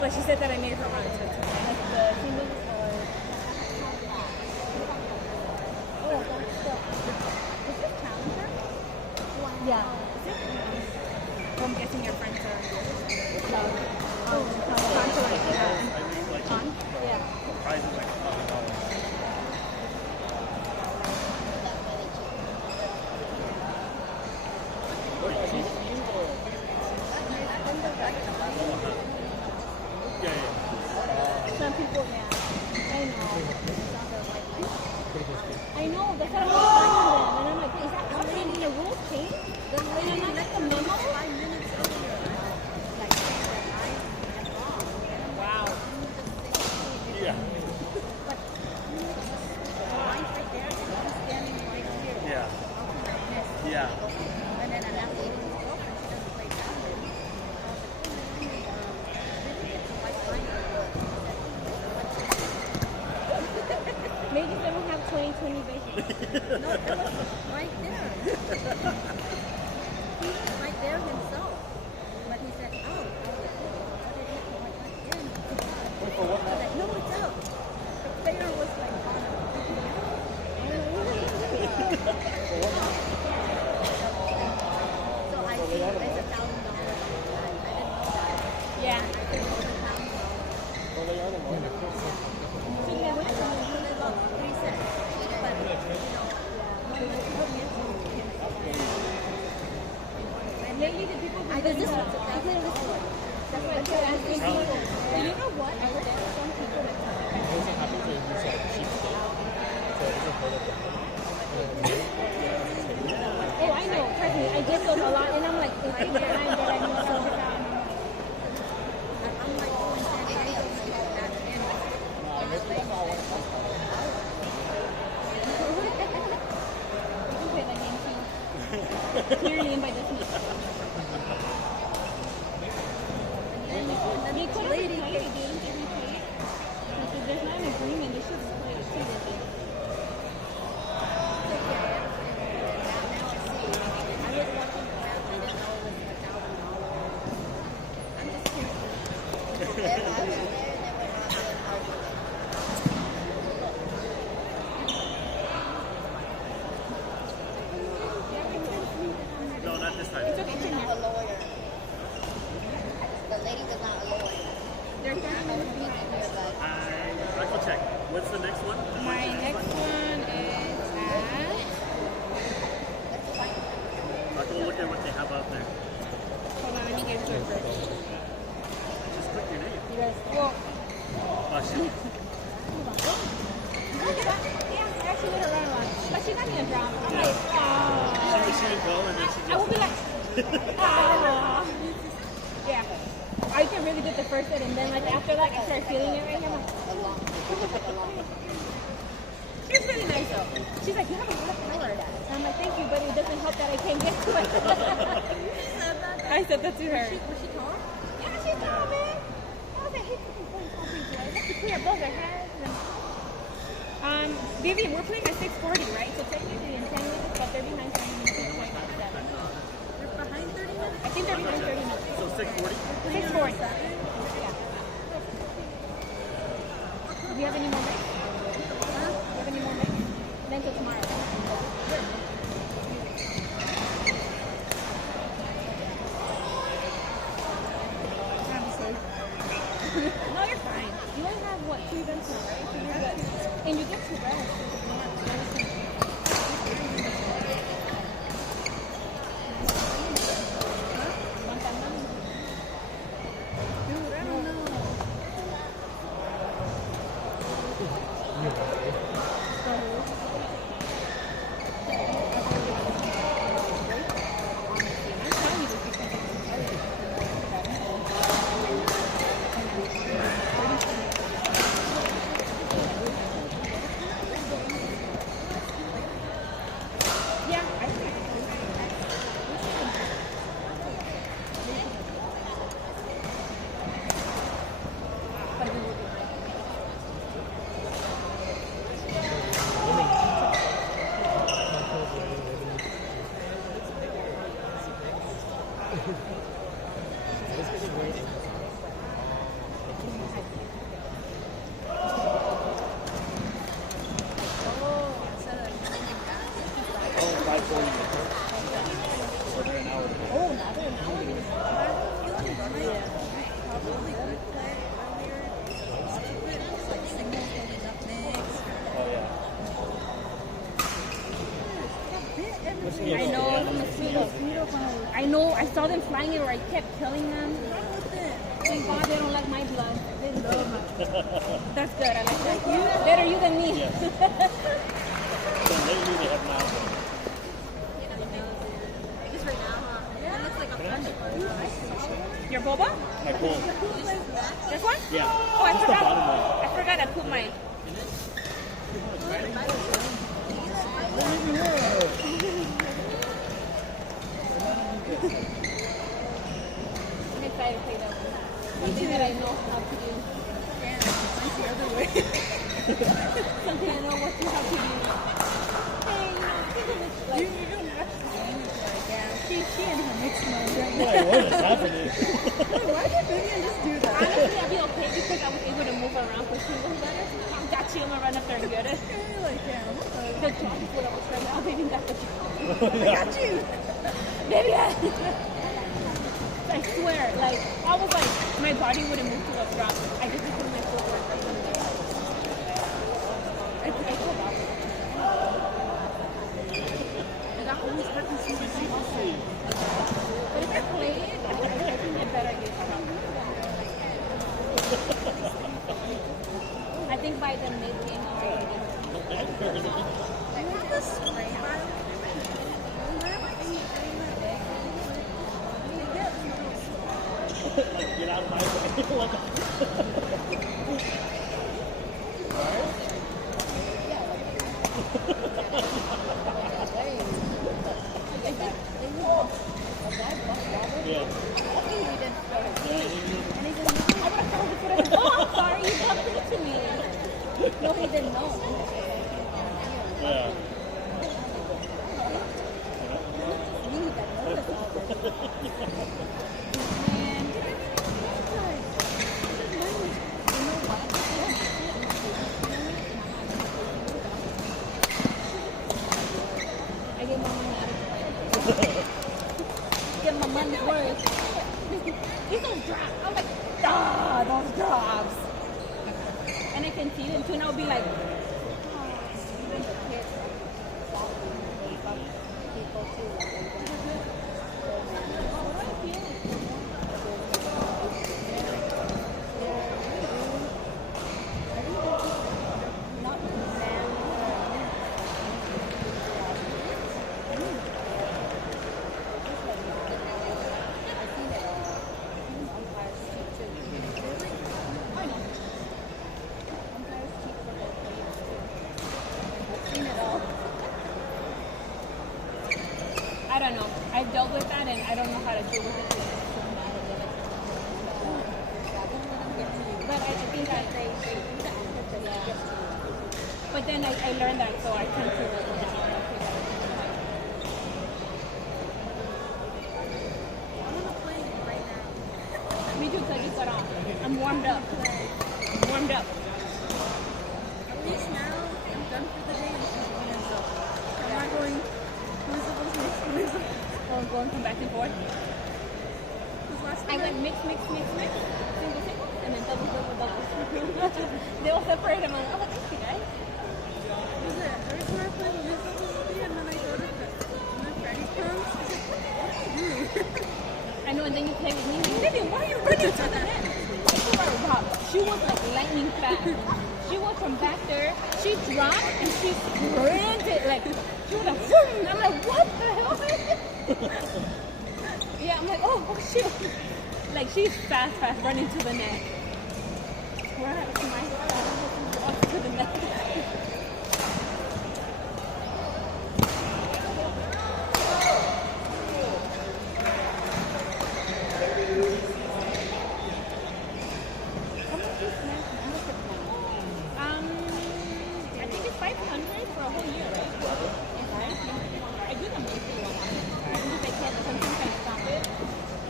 But she said that I made her run. So it's okay. Like the humans or... Oh, that's the... Is this Challenger? Wow. Yeah. Is it? Well, I'm guessing your friends are... On? Yeah. Price is like $1,000. Some people, yeah. I know. That's what I was finding them. And I'm like, is that happening in a rule change? Then I'm not like the memo? 5 minutes earlier. Wow. Yeah. But mine's right there. And I'm standing right here. Yeah. Yeah. And then I left the girlfriend. She doesn't play basketball. Maybe they don't have 20/20 vision. No, it was right there. He was right there himself. But he said, oh, what did he call it again? I was like, no, it's out. The player was like on a So I think it's $1,000. I didn't know that. Yeah. I think it was $1,000. So they went to they lost 3 cents. But, and lately the people I did this one. I did this one. That's why I kept asking people. But you know what? I heard there are some people that also happens to use like cheap steak. So it's a part of oh, I know. Trust me. I get those a lot. And I'm like, it's the time that I need some. I'm like, oh, in San Diego, clearly by this meat. They could have played the games every play. Because if there's not an agreement, they should have played it too, I think. No, not this time. It's okay. Not a lawyer. The lady is not a lawyer. They're 30 minutes beach here, but... I will check. What's the next one? My next one is at... I'll go look at what they have out there. Hold on, let me get I can really get the first set, and then like after that, I start feeling it right here. I'm like, it's really nice though. She's like, you have a lot of power. And I'm like, thank you, but it doesn't help that I can't get to it. I said that to her. Was she tall? Yeah, she's tall, man. I was like, I hate to complain tall people. I have to clear above their heads. Vivian, we're playing at 6:40, right? So technically in 10 minutes, but they're behind 30 minutes. They're behind 30 minutes? I think they're behind 30 minutes. So 6:40? 6:40. Yeah. Do you have any more mix? Huh? Do you have any more mix? Then till tomorrow. No, you're fine. You only have what, 2 events now, right? So you're good. And you get to rest. Want that money? Dude, I don't know. I'm telling you this because yeah, I think Oh, 5:40. So they're an hour. oh, now they're now. Probably could play earlier. Like singles holding up next. Oh, yeah. I know, it's mosquitoes. I know, I saw them flying it, or I kept killing them. Thank God they don't like my blood. They love my That's good, I like that. Better you than me. Yes. So lately they have now. Just right now, huh? That looks like a fresh one. Your boba? My cold. This one? Yeah. Oh, I Just the forgot. bottom one. I forgot I put my. I'm excited to play that one. Something that I know how to do. Yeah, mine's the other way. Something I know what to how to do. Hey, You don't watch the game. It's like, yeah, she and her mixed mode right now. Like, what is happening? Why did Vivian just do that? honestly, I'd be okay because I was able to move around for single letters. Got you, I'm gonna run up there and get it. Like, yeah. The job is what I was trying to. Oh, baby, got the job. I got you. Baby, I swear, like, I was like, my body wouldn't move to a drop. I just put my footwork right in there. I pulled off. That always happens to me. But if I play it, I can get better at it. I think by the mid game, I'll be ready. Remember the spray bottle? Get out of my way. What the- Yeah. Oh, I'm sorry, you bumped into me. No, he didn't know. Yeah. I get my money out of it. Get my money worth. These those drops. I'm like, ah, those drops. And I can see them too, and I'll be like, I've dealt with that, and I don't know how to deal with it. But I think that They do that because they get to you. but then I learned that, so I tend to. I want to play right now. Me too, 'cause I just got off. I'm warmed up. Warmed up. At least now I'm done for the day and she's winning, so I'm not going who's Or going from back and forth. Because last I time went mix, single, single, and then double. They all separate them. I'm like, oh, thank you guys. was it every time I play with Miss and then I go to the Freddy comes, I said, what do you do? I know, and then you play with me. Vivian, why are you running to the net? I told her, wow, she was like lightning fast. She was from back there. She dropped and she sprinted like she was like, boom. I'm like, what the hell? Yeah, I'm like, oh shit. Like she's fast running to the net. Where is my off to the net? I think it's 500 for a whole year, right? I do the monthly one. I think I can, sometimes I stop it.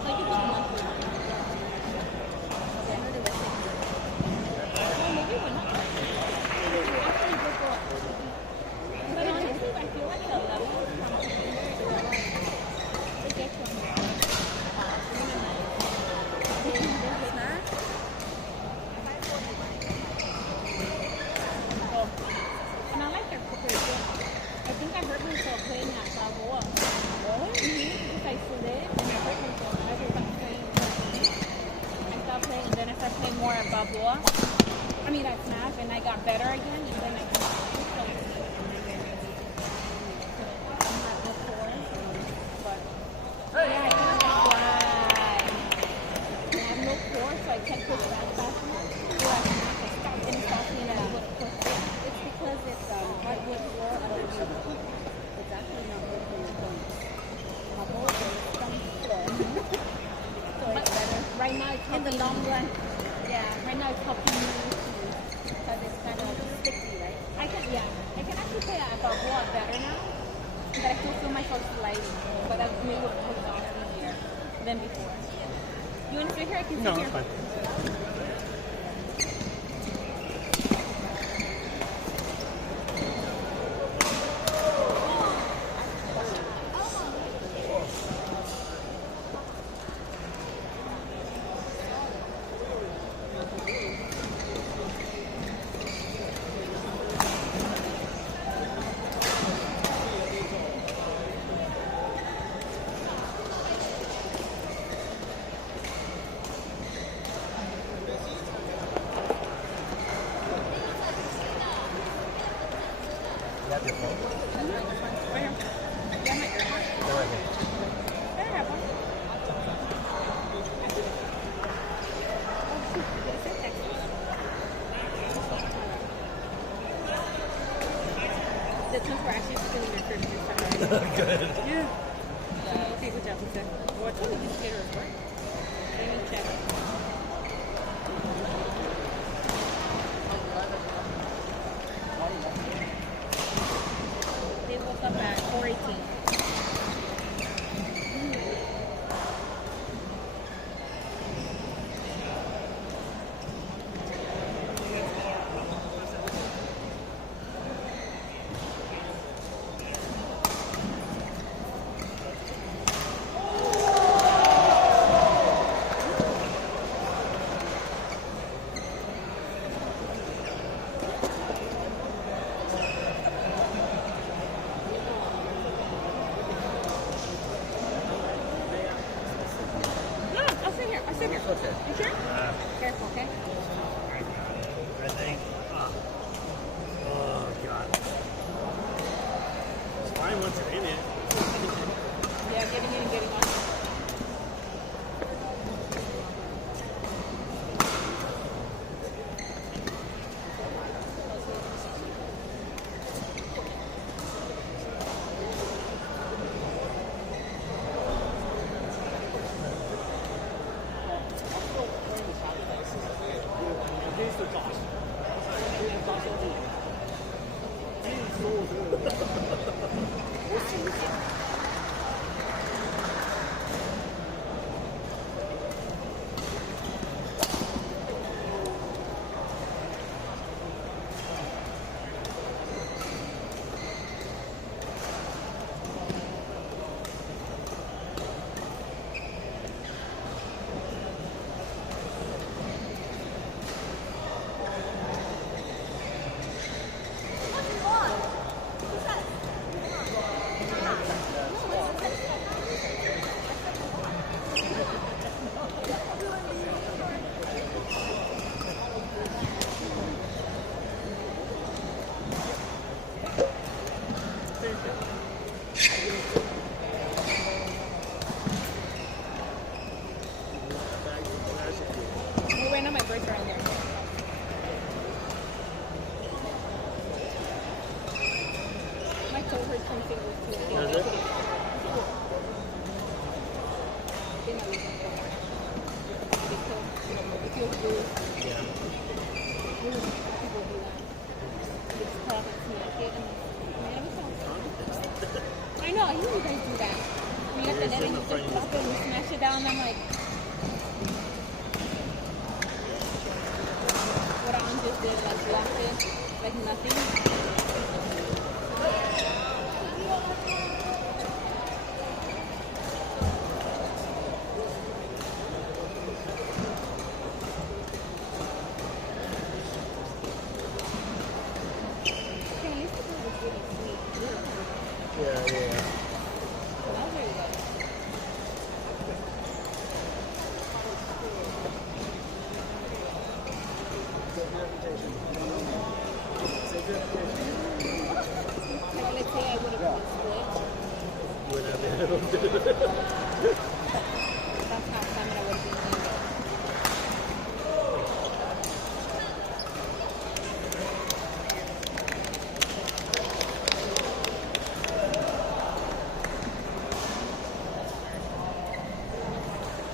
I do the monthly one. Well, maybe we're not. Actually, we'll go up. But honestly, I feel like the level from it gets from and I like their cooker too. I think I heard myself playing at Balboa. Really? Because I slid and I heard myself. I was like playing. I stopped playing and then I started playing more at Balboa. I mean at Smash, and I got better again, and then I got but yeah, I think that's why I have no core, so I can't push back fast enough. So I stopped and stopped and I would push it. It's because it's hardwood floor underneath. It's actually not good for your bones. Marble is some floor. So But it's better. right now it's In the helping long run, Yeah, right now it's helping me. because it's kind of sticky, right? I can actually play at Balboa better now. But I still feel myself sliding. But that maybe will push it off easier than before. You want to sit here? I can sit No, here. it's fine. You have your phone? Right here. Yeah, my earbuds. Go right here. There, I have one. Oh, shoot. Did it say Texas? The tunes were actually still in your Christmas. Good. Yeah. Okay, good job, Lisa. Well, I told you this later, right? Let me check. They woke up at 4:18. No, I'll sit here. I'll sit here. Okay. You sure? Careful, okay? I think. Oh, God. It's fine once you're in it. Yeah, getting in and getting on. birds are in there. My toe hurts from fingers too. Does it? It feels good. Yeah. People do that. It's tough and smack it and every time. I know, you guys do that. You got the net and you just pop it and you smash it down and I'm like, what Ron just did, like blocked it, like nothing. Yeah, yeah. Like, let's say I would have split. Would have been able to.